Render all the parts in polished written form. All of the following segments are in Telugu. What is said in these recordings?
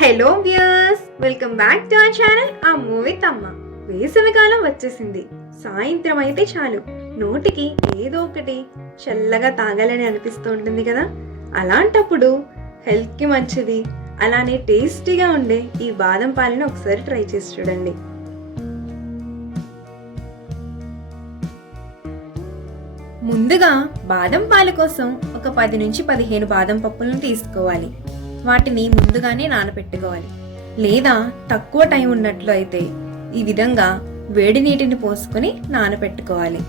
Hello viewers, welcome back to our channel Ammu with అమ్మ. వేసవికాలం వచ్చేసింది. సాయంత్రం అయితే చాలు నోటికి ఏదో ఒకటి చల్లగా తాగాలని అనిపిస్తూ ఉంటుంది కదా. అలాంటప్పుడు హెల్త్కి మంచిది, అలానే టేస్టీగా ఉండే ఈ బాదం పాలను ఒకసారి ట్రై చేసి చూడండి. ముందుగా బాదం పాల కోసం ఒక 10 నుంచి 15 బాదం పప్పులను తీసుకోవాలి. వాటిని ముందుగానే నానబెట్టుకోవాలి. లేదా తక్కువ టైం ఉన్నట్లు అయితే ఈ విధంగా వేడి నీటిని పోసుకొని నానబెట్టుకోవాలి.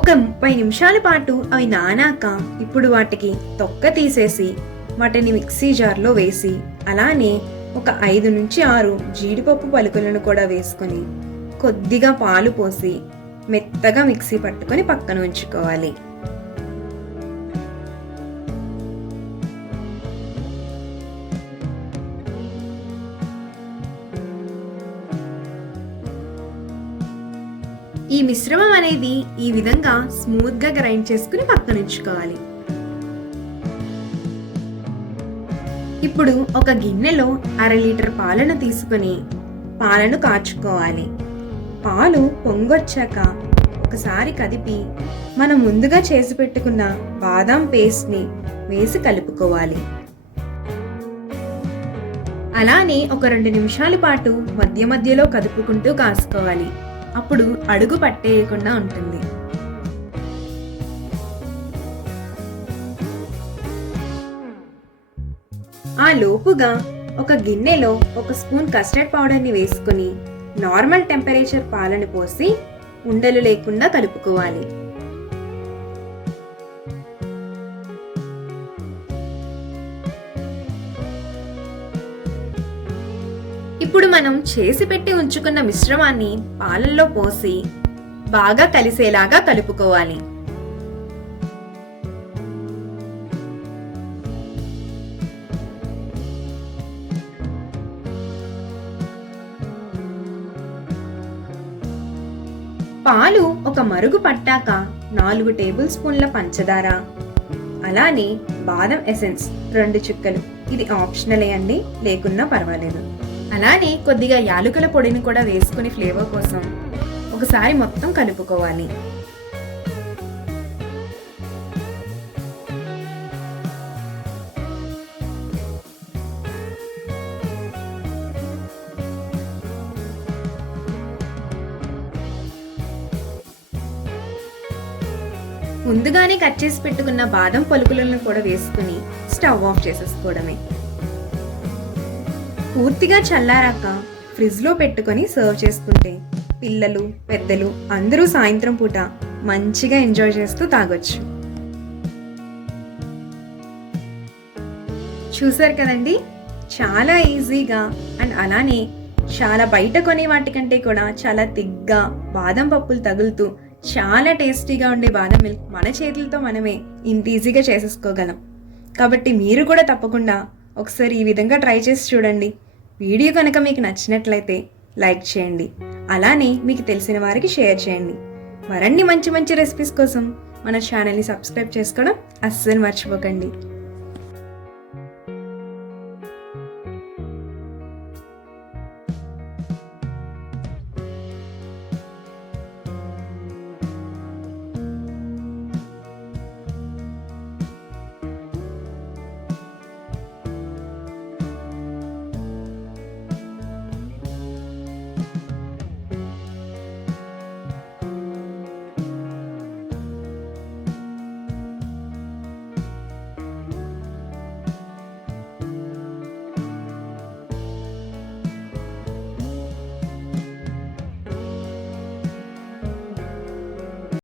ఒక 30 నిమిషాల పాటు అవి నానాక ఇప్పుడు వాటికి తొక్క తీసేసి వాటిని మిక్సీ జార్లో వేసి, అలానే ఒక 5 నుంచి 6 జీడిపప్పు పలుకులను కూడా వేసుకొని కొద్దిగా పాలు పోసి మెత్తగా మిక్సీ పట్టుకొని పక్కన ఉంచుకోవాలి. ఈ మిశ్రమం అనేది ఈ విధంగా స్మూత్ గా గ్రైండ్ చేసుకుని పక్కన ఉంచుకోవాలి. ఇప్పుడు ఒక గిన్నెలో 1/2 లీటర్ పాలను తీసుకుని పాలను కాచుకోవాలి. పాలు పొంగొచ్చాక ఒకసారి కదిపి మనం ముందుగా చేసి పెట్టుకున్న బాదాం పేస్ట్ ని వేసి కలుపుకోవాలి. అలానే ఒక 2 నిమిషాల పాటు మధ్య మధ్యలో కదుపుకుంటూ కాసుకోవాలి. అప్పుడు అడుగు పట్టేయకుండా ఉంటుంది. ఆ లోపుగా ఒక గిన్నెలో 1 స్పూన్ కస్టర్డ్ పౌడర్ని వేసుకుని నార్మల్ టెంపరేచర్ పాలను పోసి ఉండలు లేకుండా కలుపుకోవాలి. ఇప్పుడు మనం చేసి పెట్టి ఉంచుకున్న మిశ్రమాన్ని పాలల్లో పోసి బాగా కలిసేలాగా కలుపుకోవాలి. పాలు ఒక మరుగు పట్టాక 4 టేబుల్ స్పూన్ల పంచదార, అలానే బాదం ఎసెన్స్ 2 చుక్కలు. ఇది ఆప్షనలే అండి, లేకున్నా పర్వాలేదు. అలానే కొద్దిగా యాలకుల పొడిని కూడా వేసుకుని ఫ్లేవర్ కోసం ఒకసారి మొత్తం కలుపుకోవాలి. ముందుగానే కట్ చేసి పెట్టుకున్న బాదం పలుకులను కూడా వేసుకుని స్టవ్ ఆఫ్ చేసేసుకోవడమే. పూర్తిగా చల్లారాక ఫ్రిడ్జ్ లో పెట్టుకొని సర్వ్ చేసుకుంటే పిల్లలు పెద్దలు అందరూ సాయంత్రం పూట మంచిగా ఎంజాయ్ చేస్తూ తాగొచ్చు. చూసారు కదండి, చాలా ఈజీగా అండ్ అలానే చాలా బయట కొనే వాటికంటే కూడా చాలా తిగ్గా బాదం పప్పులు తగులుతూ చాలా టేస్టీగా ఉండే బాదం మిల్క్ మన చేతులతో మనమే ఇంత ఈజీగా చేసేసుకోగలం. కాబట్టి మీరు కూడా తప్పకుండా ఒకసారి ఈ విధంగా ట్రై చేసి చూడండి. వీడియో కనుక మీకు నచ్చినట్లయితే లైక్ చేయండి, అలానే మీకు తెలిసిన వారికి షేర్ చేయండి. మరిన్ని మంచి మంచి రెసిపీస్ కోసం మన ఛానల్ని సబ్స్క్రైబ్ చేసుకోవడం అస్సలు మర్చిపోకండి.